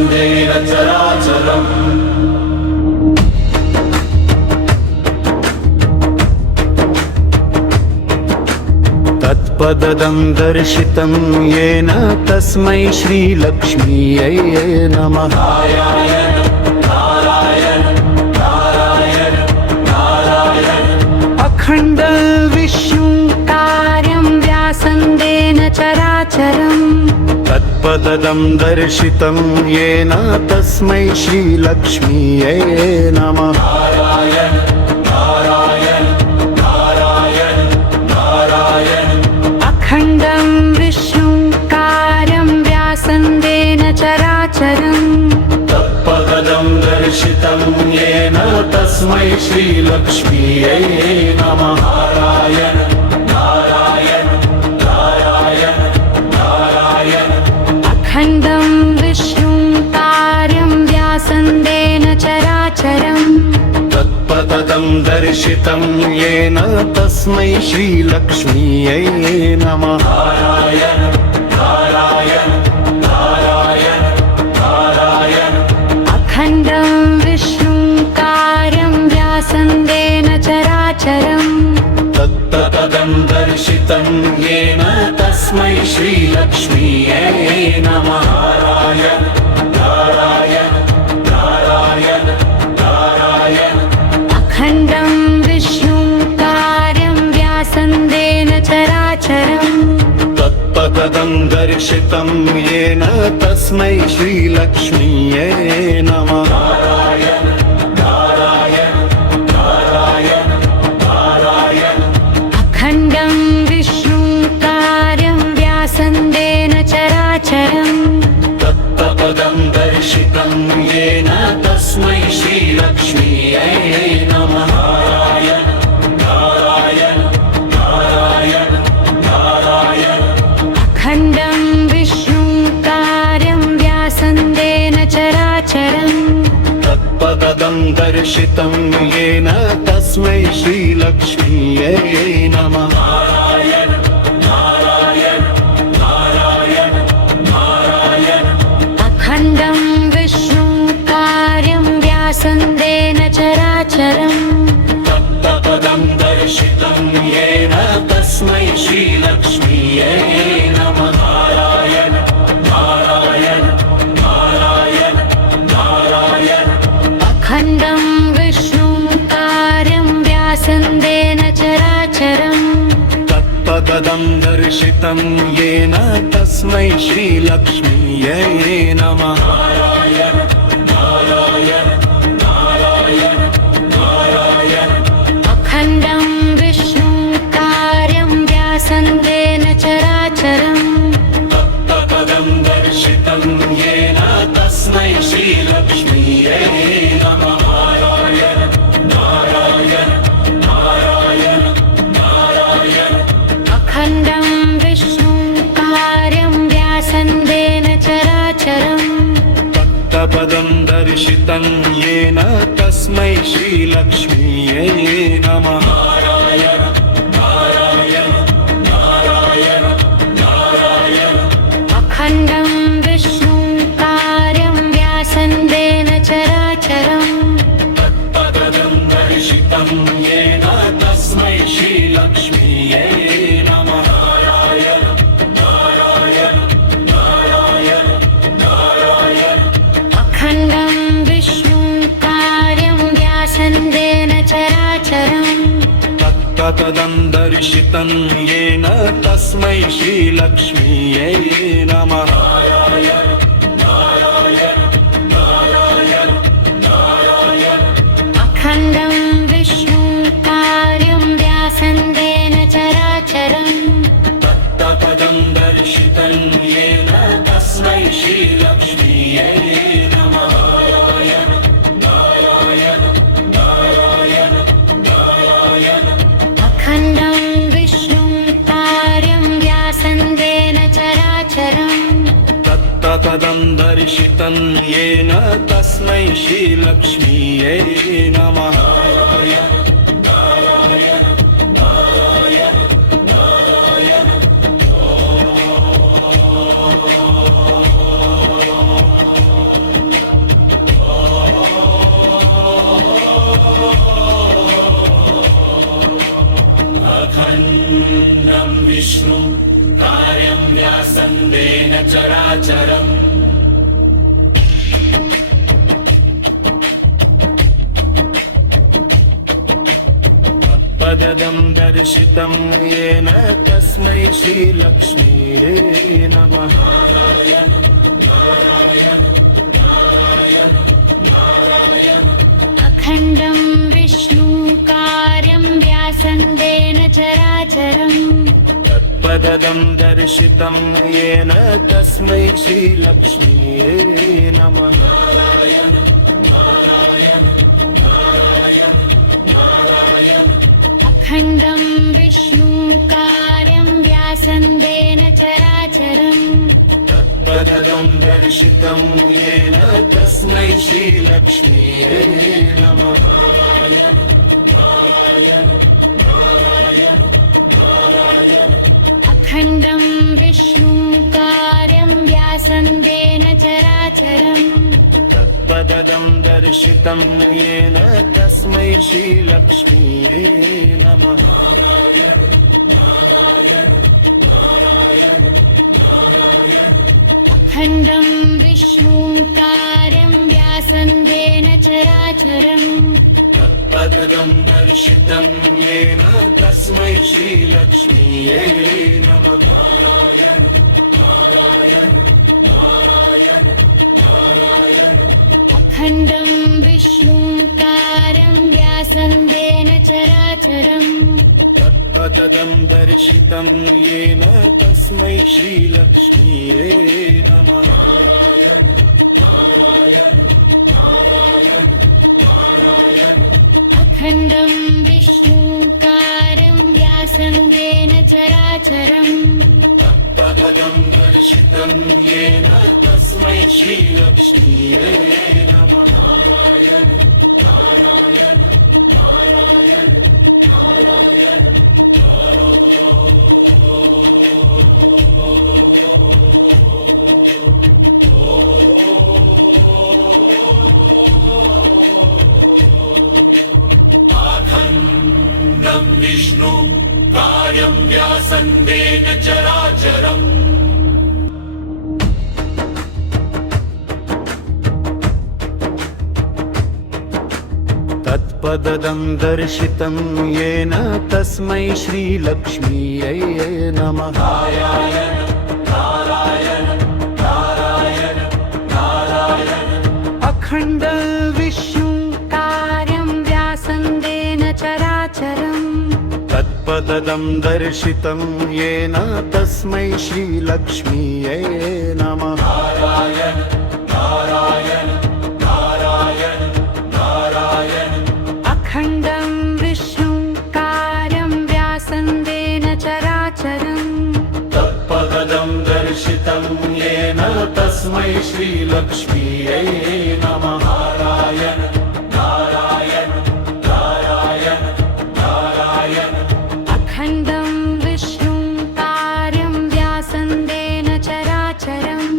व्यासन्देन चराचरम् तत्पदं दर्शितं येन तस्मै श्रीलक्ष्मीयै नमः। अखण्ड विष्णुं कार्यं व्यासन्देन चराचरम् तत्पदं दर्शितं येन तस्मै श्रीलक्ष्मीयै नमः। अखण्डं विष्णुं कार्यं व्यासन्देन चराचरम् तत्पदं दर्शितं येन तस्मै श्रीलक्ष्मीयै नमः। नारायण नारायण नारायण नारायण। अखण्डं विष्णुं कार्यं व्यासन्देन चराचरम् तत्पदं दर्शितं येन तस्मै श्रीलक्ष्मीयै नमः। नारायण नारायण नारायण नारायण। अखण्डं विष्णुं कार्यं व्यासन्देन चराचरम् तत्पदं दर्शितं येन तस्मै श्रीलक्ष्मीयै नमः। नारायण नारायण नारायण नारायण। अखण्डं विष्णुं कार्यं व्यासन्देन चराचरम् तत्पदं दर्शितं येन तस्मै श्रीलक्ष्मीयै नमः। नारायण नारायण नारायण नारायण। अखण्डं विष्णुं कार्यं व्यासन्देन चराचरम् तत्पदं दर्शितं येन तस्मै श्रीलक्ष्मीयै नमः। नारायण नारायण नारायण नारायण। अखण्डं विष्णुं कार्यं व्यासन्देन चराचरम् तत्पदं दर्शितं येन तस्मै श्रीलक्ष्मीयै नमः। नारायण नारायण नारायण नारायण। अखण्डं विष्णुं कार्यं व्यासन्देन चराचरम् तत्पदं दर्शितं येन तस्मै श्रीलक्ष्मीयै नमः। नारायण नारायण नारायण नारायण। अखण्डं विष्णुं कार्यं व्यासन्देन चराचरम् तत्पदं दर्शितं येन तस्मै श्रीलक्ष्मीयै नमः। नारायण नारायण नारायण नारायण। अखण्डं विष्णुं कार्यं व्यासन्देन चराचरम् तत्पदं दर्शितं येन तस्मै श्रीलक्ष्मीयै नमः। नारायण नारायण नारायण नारायण। अखण्डं विष्णुं कार्यं व्यासन्देन चराचरम् तत्पदं दर्शितं येन तस्मै श्रीलक्ष्मीयै नमः। नारायण नारायण नारायण नारायण। अखण्डं विष्णुं कार्यं व्यासन्देन चराचरम् तत्पदं दर्शितं येन तस्मै श्रीलक्ष्मीयै नमः। नारायण नारायण नारायण नारायण। अखण्डं विष्णुं कार्यं व्यासन्देन चराचरम् तत्पदं दर्शितं येन तस्मै श्रीलक्ष्मीयै नमः। नारायण नारायण नारायण नारायण। अखण्डं विष्णुं कार्यं व्यासन्देन चराचरम् तत्पदं दर्शितं येन तस्मै श्रीलक्ष्मीयै नमः। नारायण नारायण नारायण नारायण। अखण्डं विष्णुं कार्यं व्यासन्देन चराचरम् तत्पदं दर्शितं येन तस्मै श्रीलक्ष्मीयै नमः। नारायण नारायण नारायण नारायण। अखण्डं विष्णु कार्यं व्यासन्देन चराचरम् पदं दर्शितं येन तस्मै श्रीलक्ष्मीये नमः। अखण्डं विष्णु कार्यं व्यासन्देन चराचरम् तत्पदं दर्शितं येन तस्मै श्रीलक्ष्मीये नमः। अखण्डं विष्णु कार्यं व्यासन्देन चराचरम् तत्पदं दर्शितं येन तस्मै श्रीलक्ष्मीये नमः। अखण्डं विष्णु कार्यं व्यासन्देन चराचरम् तत्पदं दर्शितं येन तस्मै श्रीलक्ष्मीये नमः। अखण्डं विष्णु कार्यं व्यासन्देन चराचरम् तत्पदं दर्शितं येन तस्मै श्रीलक्ष्मीये नमः। अखण्डं विष्णु कार्यं व्यासन्देन चराचरम् तत्पदं दर्शितं येन तस्मै श्रीलक्ष्मीये नमः। अखण्डं विष्णु कार्यं व्यासन्देन चराचरम् तत्पदं दर्शितं येन तस्मै श्रीलक्ष्मीये नमः। अखण्डं विष्णु कार्यं व्यासन्देन चराचरम् तत्पदं दर्शितं येन तस्मै श्रीलक्ष्मीये नमः। अखण्ड विष्णु कार्यं व्यासन्देन चराचरम् तत्पदं दर्शितं येन तस्मै श्रीलक्ष्मीये नमः। अखण्डं विष्णु कार्यं व्यासन्देन चराचरम् तत्पदं दर्शितं येन तस्मै श्रीलक्ष्मीये नमः। अखण्डं विष्णु कार्यं व्यासन्देन चराचरम्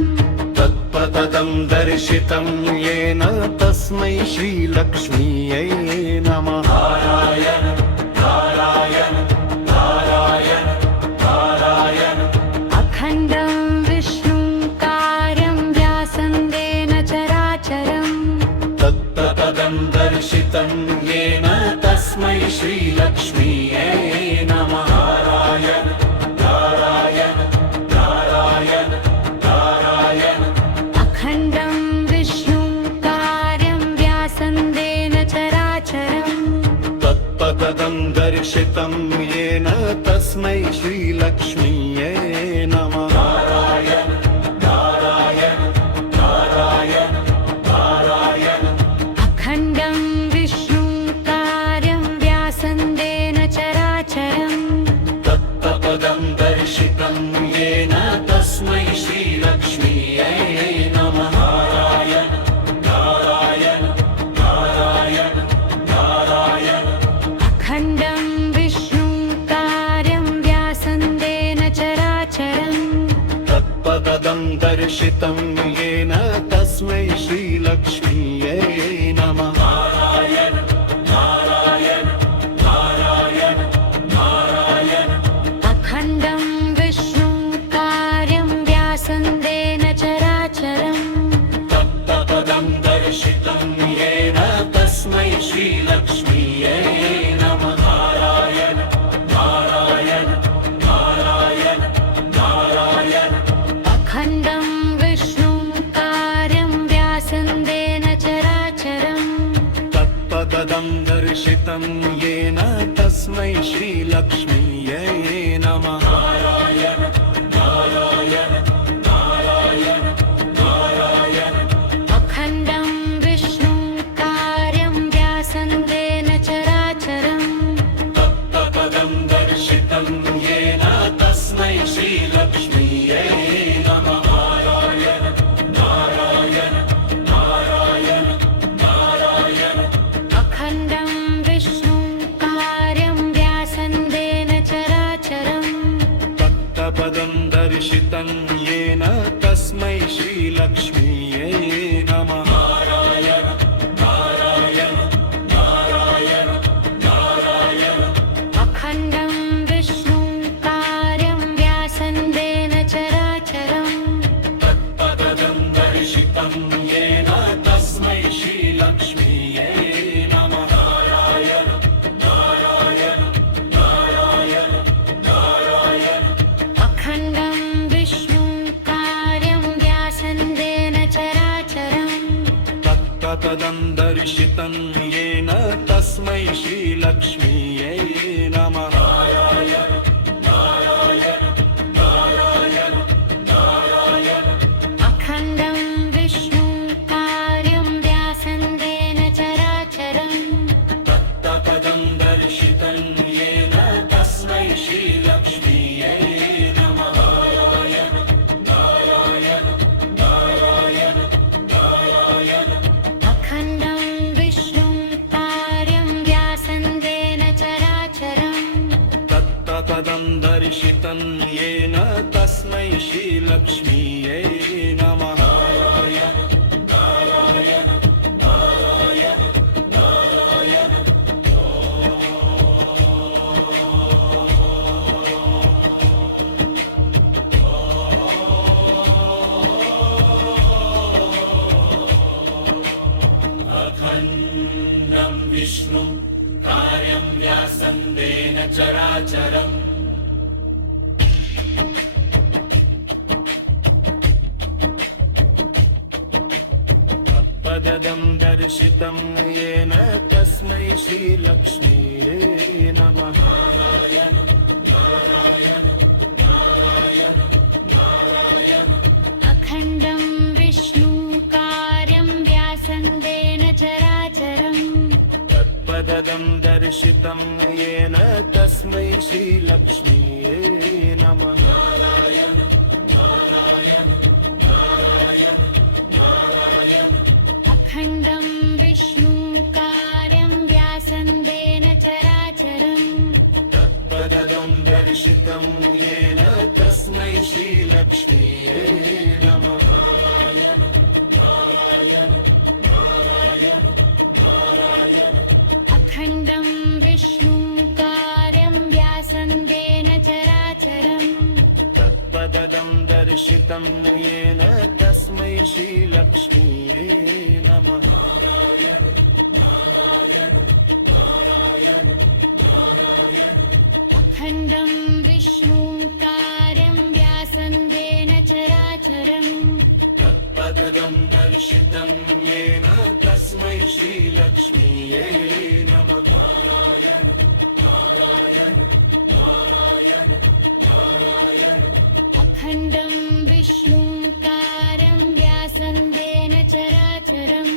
तत्पदं दर्शितं येन तस्मै श्रीलक्ष्मीये नमः। अखण्डं विष्णु कार्यं व्यासन्देन चराचरम् तत्पदं दर्शितं येन तस्मै श्रीलक्ष्मीये नमः। अखण्डं विष्णु कार्यं व्यासन्देन चराचरम् तत्पदं दर्शितं येन तस्मै श्रीलक्ष्मीये नमः। अखण्डं विष्णु कार्यं व्यासन्देन चराचरम् तत्पदं दर्शितं येन तस्मै श्रीलक्ष्मीये नमः। अखण्डं विष्णु कार्यं व्यासन्देन चराचरम् तत्पदं दर्शितं येन तस्मै श्रीलक्ष्मीये नमः। तत्पदं येन तस्मै श्रीलक्ष्मीयै नमः। नारायण नारायण नारायण नारायण। अखण्डं विष्णुं कार्यं व्यासन्देन चराचरम् तत्पदं दर्शितं येन तस्मै श्रीलक्ष्मीयै नमः। नारायण नारायण नारायण नारायण। अखण्डं विष्णुं कार्यं व्यासन्देन चराचरम् तत्पदं दर्शितं येन तस्मै श्रीलक्ष्मीयै नमः। नारायण नारायण नारायण नारायण। अखण्डं विष्णुं कार्यं व्यासन्देन चराचरम् तत्पदं दर्शितं येन तस्मै श्रीलक्ष्मीयै नमः। नारायण नारायण नारायण नारायण। अखण्डं विष्णुं कार्यं व्यासन्देन चराचरम् तत्पदं दर्शितं येन तस्मै श्रीलक्ष्मीयै नमः। नारायण नारायण नारायण नारायण। अखण्डं विष्णुं कार्यं व्यासन्देन चराचरम् तत्पदं दर्शितं येन तस्मै श्रीलक्ष्मीयै नमः। नारायण नारायण नारायण नारायण। अखण्डं विष्णुं कार्यं व्यासन्देन चराचरम् तत्पदं दर्शितं येन तस्मै श्रीलक्ष्मीयै नमः। नारायण नारायण नारायण नारायण। अखण्डं विष्णुं कार्यं व्यासन्देन चराचरम् तत्पदं दर्शितं येन तस्मै श्रीलक्ष्मीयै नमः। नारायण नारायण नारायण नारायण। अखण्डं विष्णुं कार्यं व्यासन्देन चराचरम् तत्पदं दर्शितं येन तस्मै श्रीलक्ष्मीयै नमः। नारायण नारायण नारायण नारायण। अखण्डं विष्णुं कार्यं व्यासन्देन चराचरम् तत्पदं दर्शितं येन तस्मै श्रीलक्ष्मीयै नमः। नारायण नारायण नारायण नारायण। अखण्डं विष्णुं कार्यं व्यासन्देन चराचरम् तत्पदं दर्शितं येन तस्मै श्रीलक्ष्मीयै नमः। नारायण नारायण नारायण नारायण। अखण्डं विष्णुं कार्यं व्यासन्देन चराचरम् तत्पदं दर्शितं येन तस्मै श्रीलक्ष्मीयै नमः। नारायण नारायण नारायण नारायण। अखण्डं विष्णुं कार्यं व्यासन्देन चराचरम्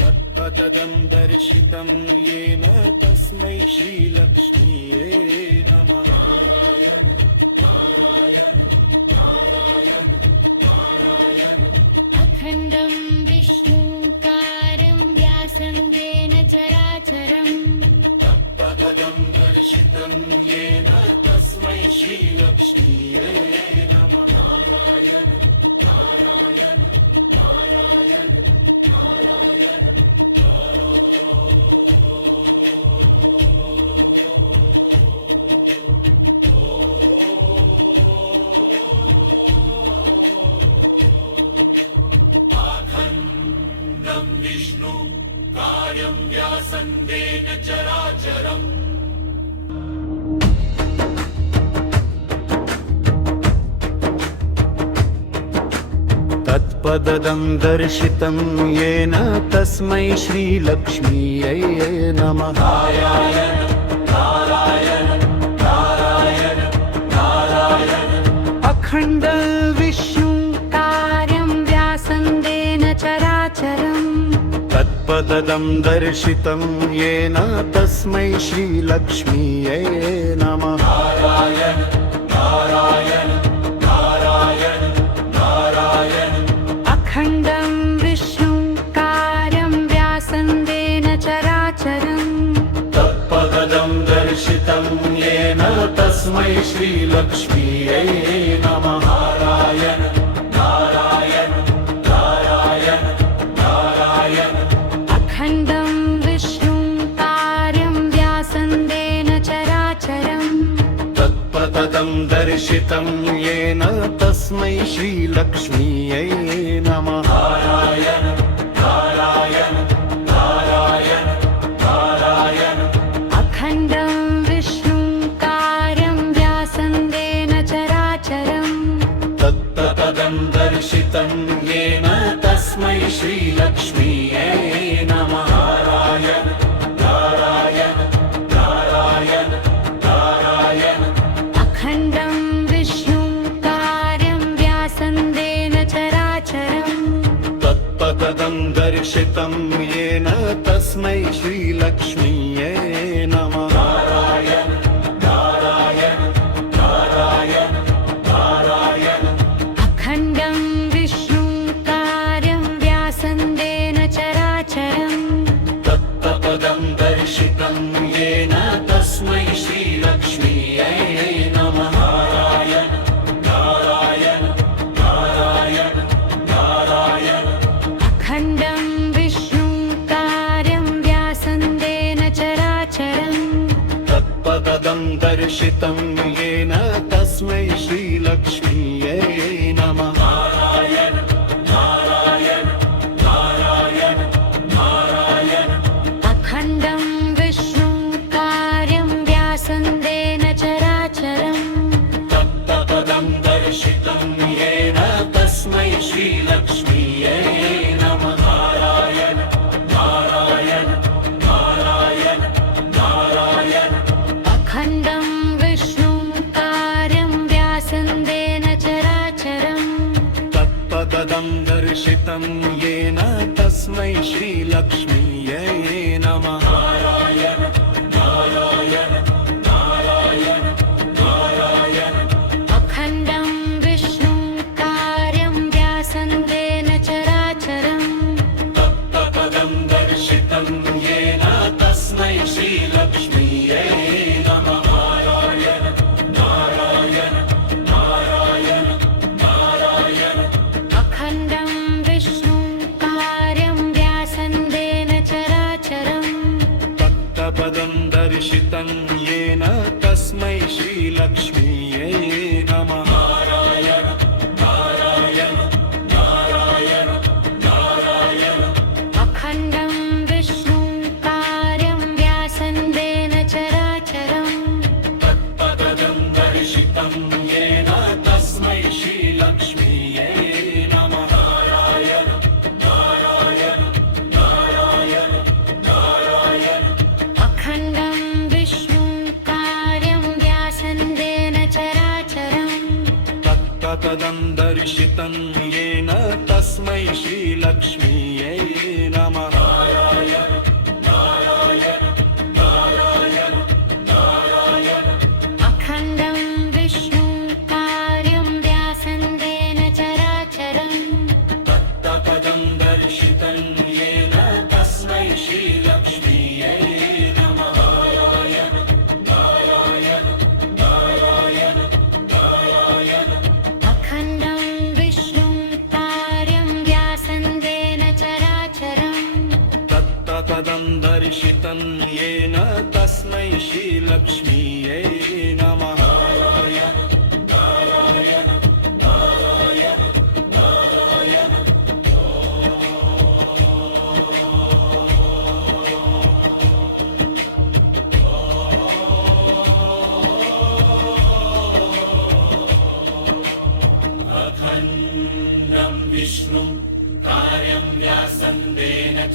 तत्पदं दर्शितं येन तस्मै श्रीलक्ष्मीयै नमः। नारायण नारायण नारायण नारायण। अखण्डं विष्णुं कार्यं व्यासन्देन चराचरम् तत्पदं दर्शितं येन तस्मै श्रीलक्ष्मीयै नमः। नारायण नारायण नारायण नारायण। अखण्डं विष्णु कार्यं व्यासन्देन चराचरम् तत्पदं दर्शितं येन तस्मै श्रीलक्ष्मीयै नमः। अखण्ड कार्यं व्यासन्देन चराचरम् तत्पदं दर्शितं येन तस्मै श्रीलक्ष्मीयै नमः। अखण्डं विष्णुं कार्यं व्यासन्देन चराचरम् तत्पदं दर्शितं येन तस्मै श्रीलक्ष्मीयै नमः। अखण्डं विष्णुं कार्यं व्यासन्देन चराचरम् तत्पदं दर्शितं येन तस्मै श्रीलक्ष्मीयै नमः। अखण्डं विष्णुं कार्यं व्यासन्देन चराचरम् तत्पदं दर्शितं येन तस्मै श्रीलक्ष्मीयै नमः। अखण्डं विष्णुं कार्यं व्यासन्देन चराचरम् तत्पदं दर्शितं येन तस्मै श्रीलक्ष्मीयै नमः। अखण्डं विष्णुं कार्यं व्यासन्देन चराचरम् तत्पदं दर्शितं येन तस्मै श्रीलक्ष्मीयै नमः। अखण्डं विष्णुं कार्यं व्यासन्देन चराचरम् तत्पदं दर्शितं येन तस्मै श्रीलक्ष्मीयै नमः। अखण्डं विष्णुं कार्यं व्यासन्देन चराचरम् तत्पदं दर्शितं येन तस्मै श्रीलक्ष्मीयै नमः। अखण्डं विष्णुं कार्यं व्यासन्देन चराचरम् तत्पदं दर्शितं येन तस्मै श्रीलक्ष्मीयै नमः। अखण्डं विष्णुं कार्यं व्यासन्देन चराचरम् तत्पदं दर्शितं येन तस्मै श्रीलक्ष्मीयै नमः। अखण्डं विष्णुं कार्यं व्यासन्देन चराचरम् तत्पदं दर्शितं येन तस्मै श्रीलक्ष्मीयै नमः। अखण्डं विष्णुं कार्यं व्यासन्देन चराचरम् तत्पदं दर्शितं येन तस्मै श्रीलक्ष्मीयै नमः। अखण्डं विष्णुं कार्यं व्यासन्देन चराचरम् तत्पदं दर्शितं येन तस्मै श्रीलक्ष्मीयै नमः। अखण्डं विष्णुं कार्यं व्यासन्देन चराचरम् तत्पदं दर्शितं येन तस्मै श्रीलक्ष्मीयै नमः। अखण्डं विष्णुं कार्यं व्यासन्देन चराचरम्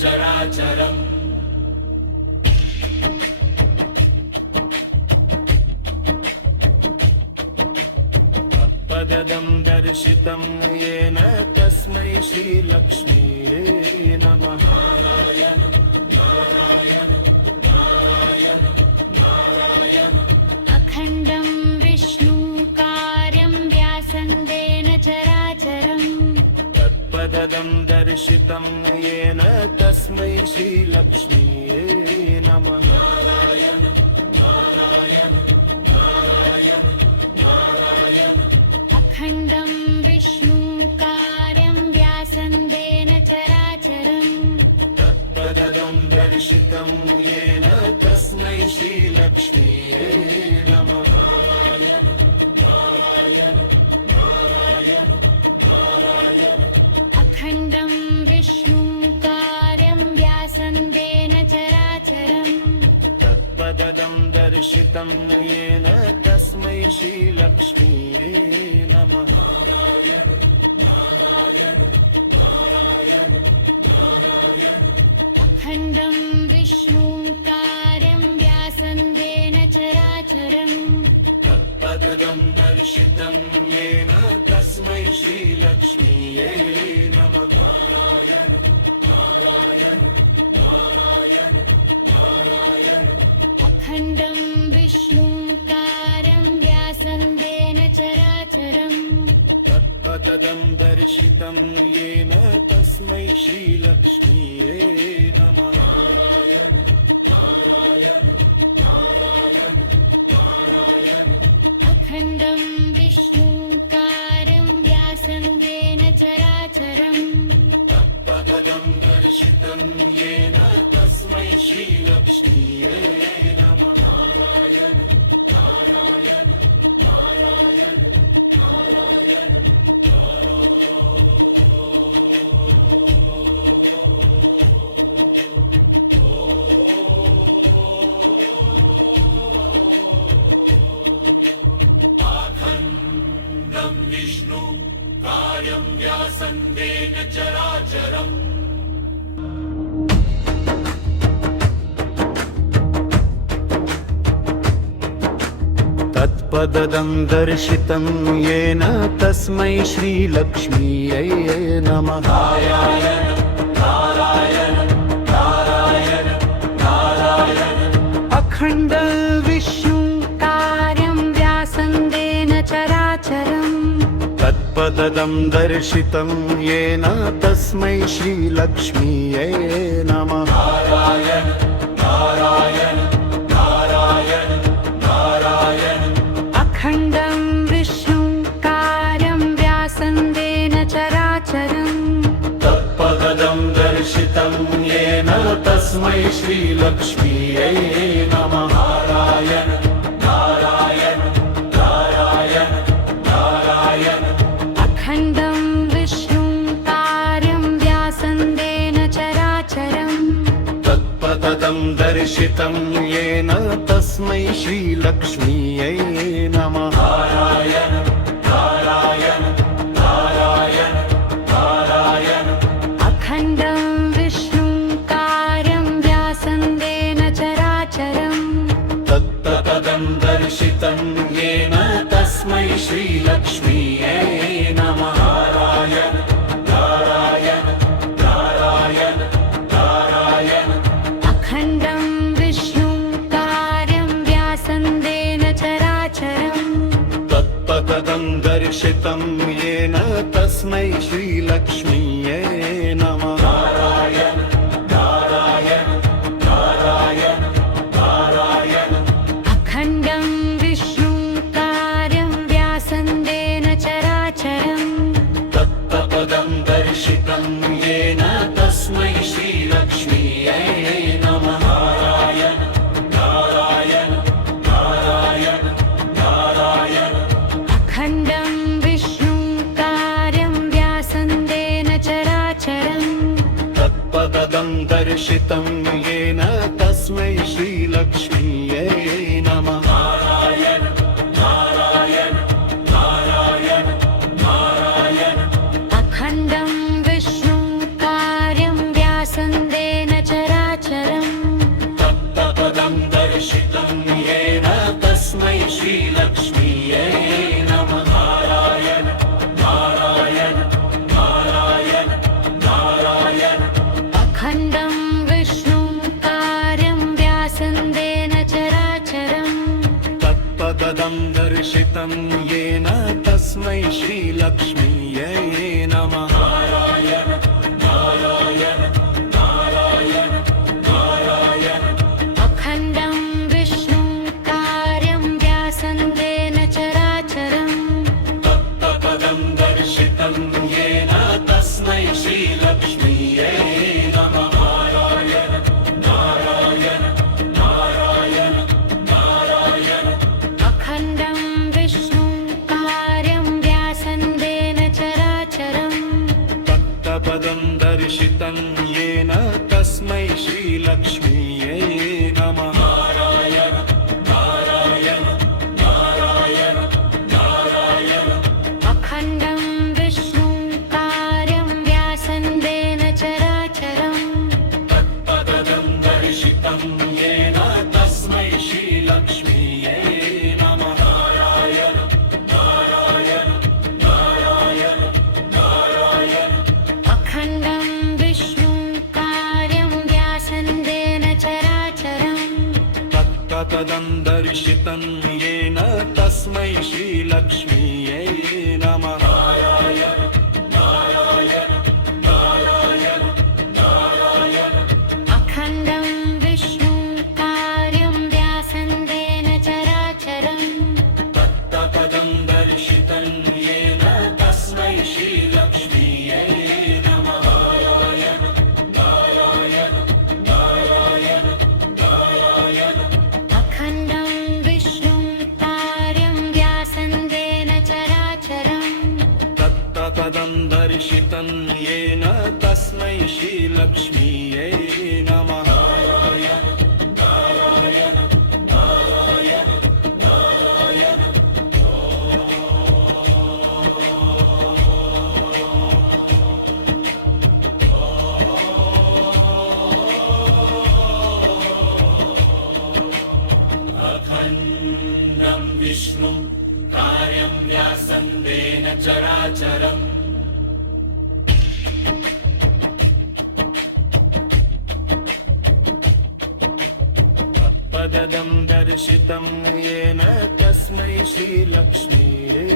चराचरम् पददं दर्शितं येन तस्मै श्रीलक्ष्मीये नमः। अखण्डं विष्णुकार्यं व्यासन्देन चराचरम् तत्पदं दर्शितं येन तस्मै श्रीलक्ष्मीये नमः। अखण्डं विष्णुकार्यं व्यासन्देन चराचरम् तत्पदं दर्शितं येन तस्मै श्रीलक्ष्मीये नमः। अखण्डं विष्णुकार्यं व्यासन्देन चराचरम् तत्पदं दर्शितं येन तस्मै श्रीलक्ष्मीये नमः। अखण्डं विष्णुकार्यं व्यासन्देन चराचरम् तत्पदं दर्शितं येन तस्मै श्रीलक्ष्मीये नमः। अखण्डं विष्णुकार्यं व्यासन्देन चराचरम् तत्पदं दर्शितं येन तस्मै श्रीलक्ष्मीये नमः। अखण्डं विष्णुकार्यं व्यासन्देन चराचरम् तत्पदं दर्शितं येन तस्मै श्रीलक्ष्मीये नमः। अखण्डं विष्णु कार्यं व्यासन्देन चराचरम् तत्पदं दर्शितं येन तस्मै श्रीलक्ष्मीये नमः। अखण्ड विष्णुकार्यं व्यासन्देन चराचरम् तत्पदं दर्शितं येन तस्मै श्रीलक्ष्मीये नमः। अखण्डं विष्णुकार्यं व्यासन्देन चराचरम् तत्पदं दर्शितं येन तस्मै श्रीलक्ष्मीये नमः। अखण्डं विष्णुकार्यं व्यासन्देन चराचरम् तत्पदं दर्शितं येन तस्मै श्रीलक्ष्मीये नमः। अखण्डं विष्णुकार्यं व्यासन्देन चराचरम् तत्पदं दर्शितं येन तस्मै श्रीलक्ष्मीये नमः। अखण्डं विष्णुकार्यं व्यासन्देन चराचरम् तत्पदं दर्शितं येन तस्मै श्रीलक्ष्मीये नमः। अखण्डं विष्णुकार्यं व्यासन्देन चराचरम् तत्पदं दर्शितं येन तस्मै श्रीलक्ष्मीये नमः। अखण्डं विष्णुकार्यं व्यासन्देन चराचरम् तत्पदं दर्शितं येन तस्मै श्रीलक्ष्मीये नमः। अखण्डं विष्णुकार्यं व्यासन्देन येन तस्मै श्रीलक्ष्मीयै नमः नारायण नारायण नारायण नारायण अखण्डं विष्णुं कार्यं व्यासन्देन चराचरम् तत्पदं दर्शितं येन तस्मै श्रीलक्ष्मीयै नमः नारायण नारायण नारायण नारायण अखण्डं विष्णुं कार्यं व्यासन्देन चराचरम् तत्पदं दर्शितं येन तस्मै श्रीलक्ष्मीयै नमः नारायण नारायण नारायण नारायण अखण्डं विष्णुं कार्यं व्यासन्देन चराचरम् तत्पदं दर्शितं येन तस्मै श्रीलक्ष्मीयै नमः नारायण नारायण नारायण नारायण अखण्डं विष्णुं कार्यं व्यासन्देन चराचरम् तत्पदं दर्शितं येन तस्मै श्रीलक्ष्मीयै नमः नारायण नारायण नारायण नारायण अखण्डं विष्णुं कार्यं व्यासन्देन चराचरम् तत्पदं दर्शितं येन तस्मै श्रीलक्ष्मीयै नमः नारायण नारायण नारायण नारायण अखण्डं विष्णुं कार्यं व्यासन्देन चराचरम् तत्पदं दर्शितं येन तस्मै श्रीलक्ष्मीयै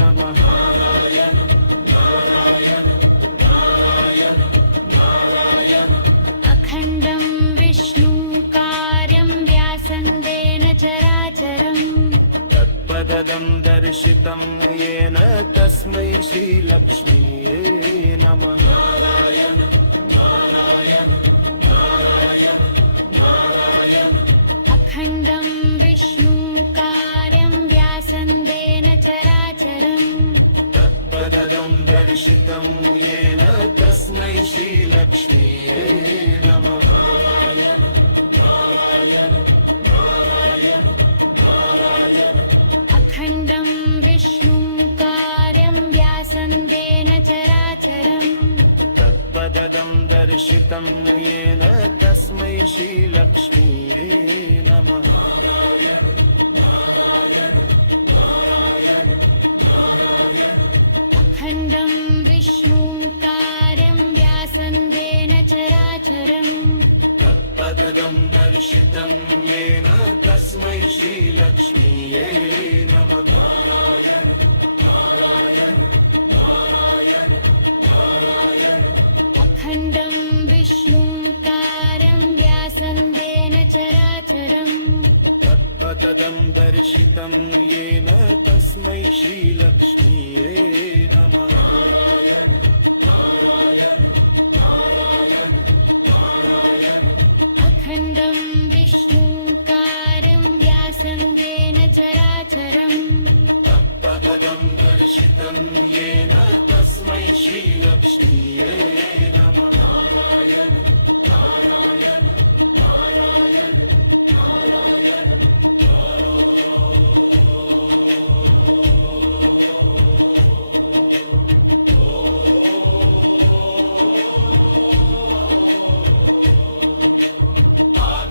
नमः नारायण नारायण नारायण नारायण अखण्डं विष्णुं कार्यं व्यासन्देन चराचरम् तत्पदं दर्शितं येन तस्मै श्रीलक्ष्मीयै नमः नारायण नारायण नारायण नारायण अखण्डं विष्णुं कार्यं व्यासन्देन चराचरम् तत्पदं दर्शितं येन तस्मै श्रीलक्ष्मीयै नमः नारायण नारायण नारायण नारायण अखण्डं विष्णुं कार्यं व्यासन्देन चराचरम् तत्पदं दर्शितं येन तस्मै श्रीलक्ष्मीयै नमः नारायण नारायण नारायण नारायण अखण्डं विष्णुं कार्यं व्यासन्देन चराचरम् तत्पदं दर्शितं येन तस्मै श्रीलक्ष्मीयै नमः अखण्डं विष्णुं कार्यं व्यासन्देन चराचरम् तत्पदं दर्शितं येन तस्मै श्रीलक्ष्मीयै नमः अखण्डं विष्णुं कार्यं व्यासन्देन चराचरम् तत्पदं दर्शितं येन तस्मै श्रीलक्ष्मीयै नमः अखण्डं विष्णुं कार्यं व्यासन्देन चराचरम् तत्पदं दर्शितं येन तस्मै श्रीलक्ष्मीयै नमः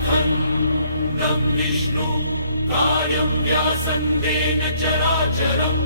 अखण्डं विष्णु कार्यं व्यासन्देन चराचरम्